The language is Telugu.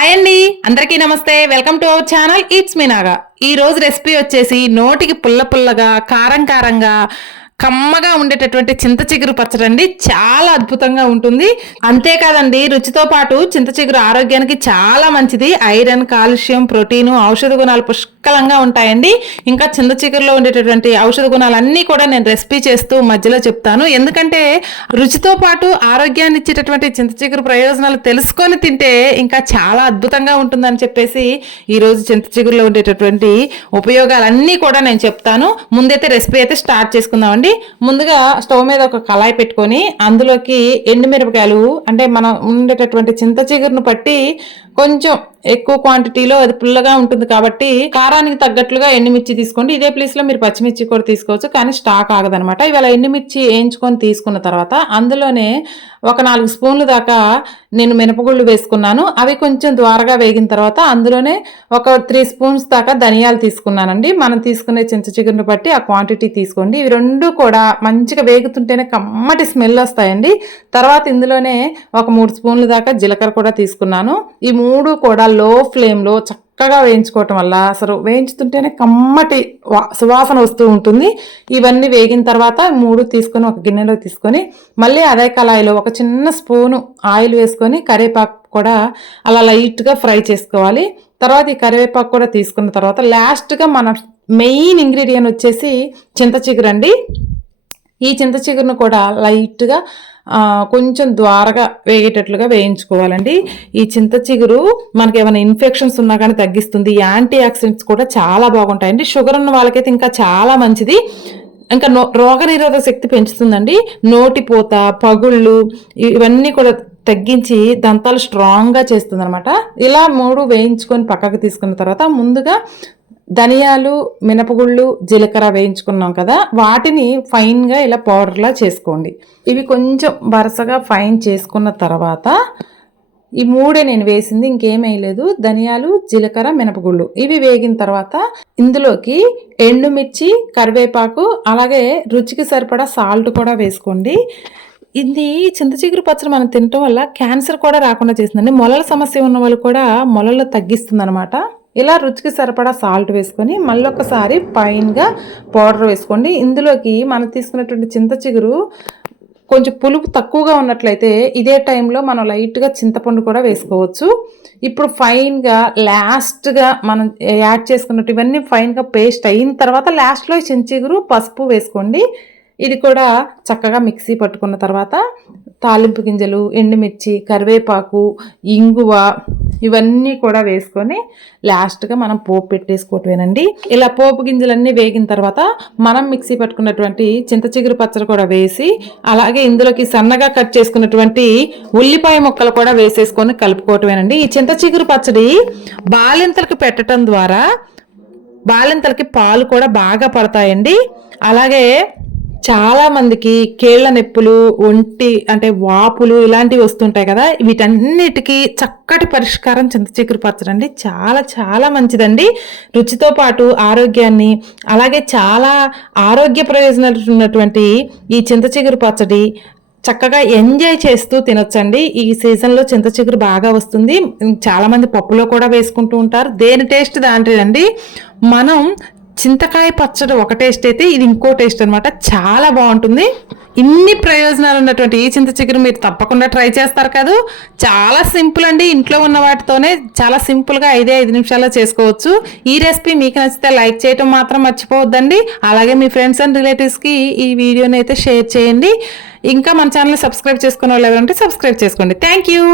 హాయ్ అండి. అందరికీ నమస్తే. Welcome to our channel. It's మీనాగా ఈ రోజు రెసిపీ వచ్చేసి నోటికి పుల్ల పుల్లగా కారం కారంగా కమ్మగా ఉండేటటువంటి చింత చిగురు పచ్చడండి చాలా అద్భుతంగా ఉంటుంది. అంతేకాదండి రుచితో పాటు చింత చిగురు ఆరోగ్యానికి చాలా మంచిది. ఐరన్ కాల్షియం ప్రోటీన్ ఔషధ గుణాలు పుష్కలంగా ఉంటాయండి. ఇంకా చింత చిగురులో ఉండేటటువంటి ఔషధ గుణాలన్నీ కూడా నేను రెసిపీ చేస్తూ మధ్యలో చెప్తాను. ఎందుకంటే రుచితో పాటు ఆరోగ్యాన్ని ఇచ్చేటటువంటి చింత చిగురు ప్రయోజనాలు తెలుసుకొని తింటే ఇంకా చాలా అద్భుతంగా ఉంటుందని చెప్పేసి ఈరోజు చింత చిగురులో ఉండేటటువంటి ఉపయోగాలన్నీ కూడా నేను చెప్తాను. ముందైతే రెసిపీ అయితే స్టార్ట్ చేసుకుందామండి. ముందుగా స్టవ్ మీద ఒక కళాయి పెట్టుకొని అందులోకి ఎండుమిరపకాయలు అంటే మనం ఉండేటటువంటి చింత చిగురును పట్టి కొంచెం ఎక్కువ క్వాంటిటీలో అది పుల్లగా ఉంటుంది కాబట్టి కారానికి తగ్గట్లుగా ఎండుమిర్చి తీసుకోండి. ఇదే ప్లేస్లో మీరు పచ్చిమిర్చి కూడా తీసుకోవచ్చు. కానీ స్టాక్ ఆగదనమాట ఇవాళ ఎండుమిర్చి వేయించుకొని తీసుకున్న తర్వాత అందులోనే ఒక నాలుగు స్పూన్లు దాకా నేను మినపగుళ్ళు వేసుకున్నాను. అవి కొంచెం ద్వారగా వేగిన తర్వాత అందులోనే ఒక త్రీ స్పూన్స్ దాకా ధనియాలు తీసుకున్నానండి. మనం తీసుకునే చింత చిగురుని బట్టి ఆ క్వాంటిటీ తీసుకోండి. ఇవి రెండు కూడా మంచిగా వేగుతుంటేనే కమ్మటి స్మెల్ వస్తాయండి. తర్వాత ఇందులోనే ఒక మూడు స్పూన్లు దాకా జీలకర్ర కూడా తీసుకున్నాను. ఈ మూడు మూడు కూడా లో ఫ్లేమ్లో చక్కగా వేయించుకోవటం వల్ల అసలు వేయించుతుంటేనే కమ్మటి సువాసన వస్తూ ఉంటుంది. ఇవన్నీ వేగిన తర్వాత మూడు తీసుకొని ఒక గిన్నెలో తీసుకొని మళ్ళీ అదే కళాయిలో ఒక చిన్న స్పూను ఆయిల్ వేసుకొని కరివేపాకు కూడా అలా లైట్గా ఫ్రై చేసుకోవాలి. తర్వాత ఈ కరివేపాకు కూడా తీసుకున్న తర్వాత లాస్ట్గా మన మెయిన్ ఇంగ్రీడియంట్ వచ్చేసి చింత చిగురండి ఈ చింత చిగురును కూడా లైట్గా కొంచెం ద్వారగా వేగేటట్లుగా వేయించుకోవాలండి. ఈ చింత చిగురు మనకి ఏమైనా ఇన్ఫెక్షన్స్ ఉన్నా కానీ తగ్గిస్తుంది. యాంటీ ఆక్సిడెంట్స్ కూడా చాలా బాగుంటాయండి. షుగర్ ఉన్న వాళ్ళకైతే ఇంకా చాలా మంచిది. ఇంకా నో రోగనిరోధక శక్తి పెంచుతుందండి. నోటిపోత పగుళ్ళు ఇవన్నీ కూడా తగ్గించి దంతాలు స్ట్రాంగ్గా చేస్తుంది అనమాట ఇలా మూడు వేయించుకొని పక్కకు తీసుకున్న తర్వాత ముందుగా ధనియాలు మినపగుళ్ళు జీలకర్ర వేయించుకున్నాం కదా వాటిని ఫైన్గా ఇలా పౌడర్లా చేసుకోండి. ఇవి కొంచెం వరుసగా ఫైన్ చేసుకున్న తర్వాత ఈ మూడే నేను వేసింది ఇంకేం వేయలేదు. ధనియాలు జీలకర్ర మినపగుళ్ళు ఇవి వేగిన తర్వాత ఇందులోకి ఎండుమిర్చి కరివేపాకు అలాగే రుచికి సరిపడా సాల్ట్ కూడా వేసుకోండి. ఇది చింత చిగురు పచ్చడి మనం తినటం వల్ల క్యాన్సర్ కూడా రాకుండా చేస్తుందండి. మొలల సమస్య ఉన్న వాళ్ళు కూడా మొలలు తగ్గిస్తుంది అనమాట ఇలా రుచికి సరిపడా సాల్ట్ వేసుకొని మళ్ళీ ఒకసారి పైన్గా పౌడర్ వేసుకోండి. ఇందులోకి మనం తీసుకున్నటువంటి చింత చిగురు కొంచెం పులుపు తక్కువగా ఉన్నట్లయితే ఇదే టైంలో మనం లైట్గా చింతపండు కూడా వేసుకోవచ్చు. ఇప్పుడు ఫైన్గా లాస్ట్గా మనం యాడ్ చేసుకున్నట్టు ఇవన్నీ ఫైన్గా పేస్ట్ అయిన తర్వాత లాస్ట్లో చించిగురు పసుపు వేసుకోండి. ఇది కూడా చక్కగా మిక్సీ పట్టుకున్న తర్వాత తాలింపు గింజలు ఎండుమిర్చి కరివేపాకు ఇంగువ ఇవన్నీ కూడా వేసుకొని లాస్ట్గా మనం పోపు పెట్టేసుకోవటమేనండి. ఇలా పోపు గింజలన్నీ వేగిన తర్వాత మనం మిక్సీ పట్టుకున్నటువంటి చింత చిగురు పచ్చడి కూడా వేసి అలాగే ఇందులోకి సన్నగా కట్ చేసుకున్నటువంటి ఉల్లిపాయ ముక్కలు కూడా వేసేసుకొని కలుపుకోవటమేనండి. ఈ చింత చిగురు పచ్చడి బాలింతలకు పెట్టడం ద్వారా బాలింతలకి పాలు కూడా బాగా పడతాయండి. అలాగే చాలా మందికి కేళ్ళ నొప్పులు ఒంటి అంటే వాపులు ఇలాంటివి వస్తుంటాయి కదా. వీటన్నిటికీ చక్కటి పరిష్కారం చింతచిగురు పచ్చడండి. చాలా చాలా మంచిదండి. రుచితో పాటు ఆరోగ్యాన్ని అలాగే చాలా ఆరోగ్య ప్రయోజనాలు ఉన్నటువంటి ఈ చింతచిగురు పచ్చడి చక్కగా ఎంజాయ్ చేస్తూ తినొచ్చండి. ఈ సీజన్లో చింత చిగురు బాగా వస్తుంది. చాలామంది పప్పులో కూడా వేసుకుంటూ ఉంటారు. దేని టేస్ట్ దాంట్లో మనం చింతకాయ పచ్చడి ఒక టేస్ట్ అయితే ఇది ఇంకో టేస్ట్ అనమాట చాలా బాగుంటుంది. ఇన్ని ప్రయోజనాలు ఉన్నటువంటి ఈ చింత చిగురు మీరు తప్పకుండా ట్రై చేస్తారు కదా. చాలా సింపుల్ అండి. ఇంట్లో ఉన్న వాటితోనే చాలా సింపుల్గా ఐదే ఐదు నిమిషాల్లో చేసుకోవచ్చు. ఈ రెసిపీ మీకు నచ్చితే లైక్ చేయటం మాత్రం మర్చిపోవద్దండి. అలాగే మీ ఫ్రెండ్స్ అండ్ రిలేటివ్స్కి ఈ వీడియోని అయితే షేర్ చేయండి. ఇంకా మన ఛానల్ సబ్స్క్రైబ్ చేసుకున్న వాళ్ళు ఎవరంటే సబ్స్క్రైబ్ చేసుకోండి. Thank you.